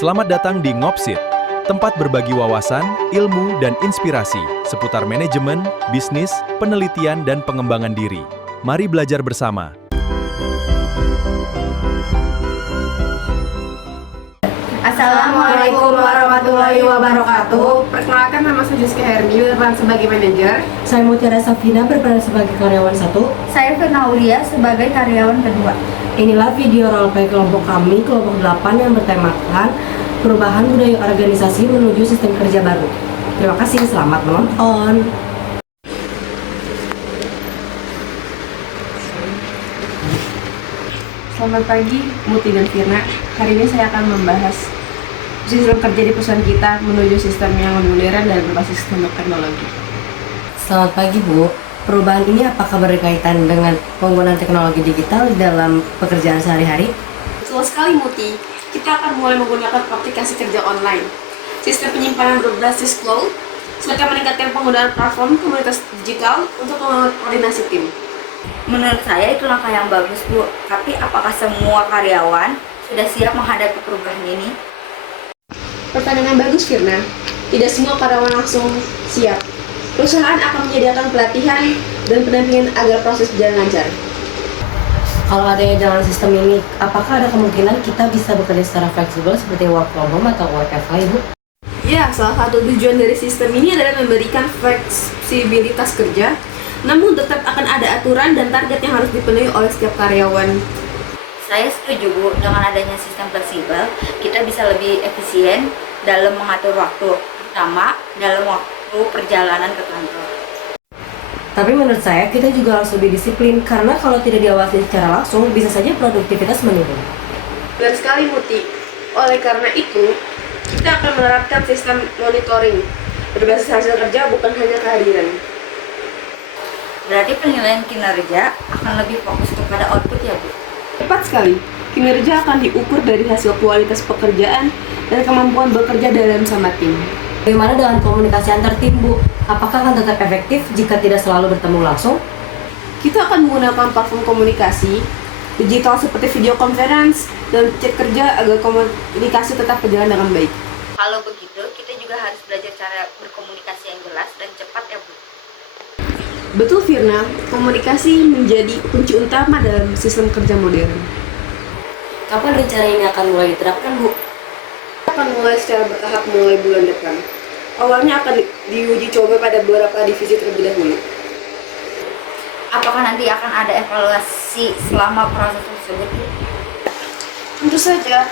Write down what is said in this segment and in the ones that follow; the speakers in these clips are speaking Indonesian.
Selamat datang di Ngopsit, tempat berbagi wawasan, ilmu, dan inspirasi seputar manajemen, bisnis, penelitian, dan pengembangan diri. Mari belajar bersama. Assalamualaikum warahmatullahi wabarakatuh. Perkenalkan, nama saya Jessica Hermi, berperan sebagai manajer. Saya Mutiara Safina, berperan sebagai karyawan 1. Saya Firna Aulia sebagai karyawan kedua. Inilah video roleplay kelompok kami, kelompok 8 yang bertemakan perubahan budaya organisasi menuju sistem kerja baru. Terima kasih, selamat menonton. Selamat pagi, Muti dan Firna. Hari ini saya akan membahas sistem kerja di perusahaan kita menuju sistem yang lebih modern dan berbasis teknologi. Selamat pagi, Bu. Perubahan ini apakah berkaitan dengan penggunaan teknologi digital dalam pekerjaan sehari-hari? Betul sekali, Muti. Kita akan mulai menggunakan aplikasi kerja online, sistem penyimpanan berbasis cloud, serta meningkatkan penggunaan platform komunitas digital untuk koordinasi tim. Menurut saya itu langkah yang bagus, Bu. Tapi apakah semua karyawan sudah siap menghadapi perubahan ini? Pertanyaan yang bagus, Firna. Tidak semua karyawan langsung siap. Perusahaan akan menyediakan pelatihan dan pendampingan agar proses berjalan lancar. Kalau adanya dalam sistem ini, apakah ada kemungkinan kita bisa bekerja secara fleksibel seperti work from home atau WFH, Ibu? Ya, salah satu tujuan dari sistem ini adalah memberikan fleksibilitas kerja, namun tetap akan ada aturan dan target yang harus dipenuhi oleh setiap karyawan. Saya setuju, Bu. Dengan adanya sistem fleksibel, kita bisa lebih efisien dalam mengatur waktu, terutama dalam waktu perjalanan ke kantor. Tapi menurut saya, kita juga harus lebih disiplin, karena kalau tidak diawasi secara langsung, bisa saja produktivitas menurun. Benar sekali, Muti. Oleh karena itu, kita akan menerapkan sistem monitoring berbasis hasil kerja, bukan hanya kehadiran. Berarti penilaian kinerja akan lebih fokus kepada output ya, Bu? Tepat sekali. Kinerja akan diukur dari hasil kualitas pekerjaan dan kemampuan bekerja dalam sama tim. Bagaimana dengan komunikasi antar tim, Bu? Apakah akan tetap efektif jika tidak selalu bertemu langsung? Kita akan menggunakan platform komunikasi digital seperti video conference dan chat kerja agar komunikasi tetap berjalan dengan baik. Kalau begitu, kita juga harus belajar cara berkomunikasi yang jelas dan cepat ya, Bu? Betul, Firna. Komunikasi menjadi kunci utama dalam sistem kerja modern. Kapan rencana ini akan mulai diterapkan, Bu? Kita akan mulai secara bertahap mulai bulan depan. Awalnya akan diuji coba pada beberapa divisi terlebih dahulu. Apakah nanti akan ada evaluasi selama proses tersebut? Tentu saja,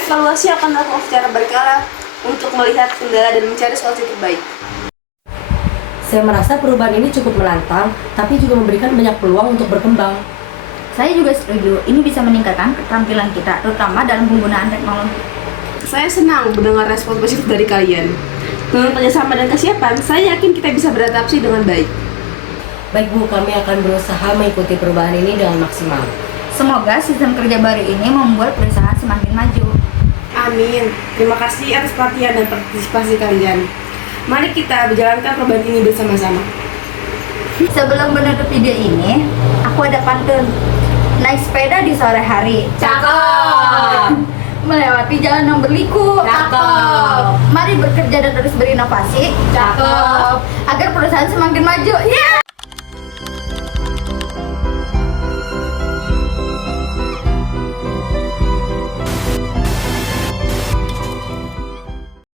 evaluasi akan dilakukan secara berkala untuk melihat kendala dan mencari solusi terbaik. Saya merasa perubahan ini cukup menantang, tapi juga memberikan banyak peluang untuk berkembang. Saya juga setuju, ini bisa meningkatkan keterampilan kita, terutama dalam penggunaan teknologi. Saya senang mendengar respon positif dari kalian. Dengan kerjasama dan kesiapan, saya yakin kita bisa beradaptasi dengan baik. Baik, Bu, kami akan berusaha mengikuti perubahan ini dengan maksimal. Semoga sistem kerja baru ini membuat perusahaan semakin maju. Amin. Terima kasih atas perhatian dan partisipasi kalian. Mari kita berjalankan perubahan ini bersama-sama. Sebelum menutup video ini, aku ada pantun. Naik sepeda di sore hari. Cakep. Melewati jalan yang berliku. Cakep. Mari bekerja dan terus berinovasi. Cakep. Agar perusahaan semakin maju. Yeah!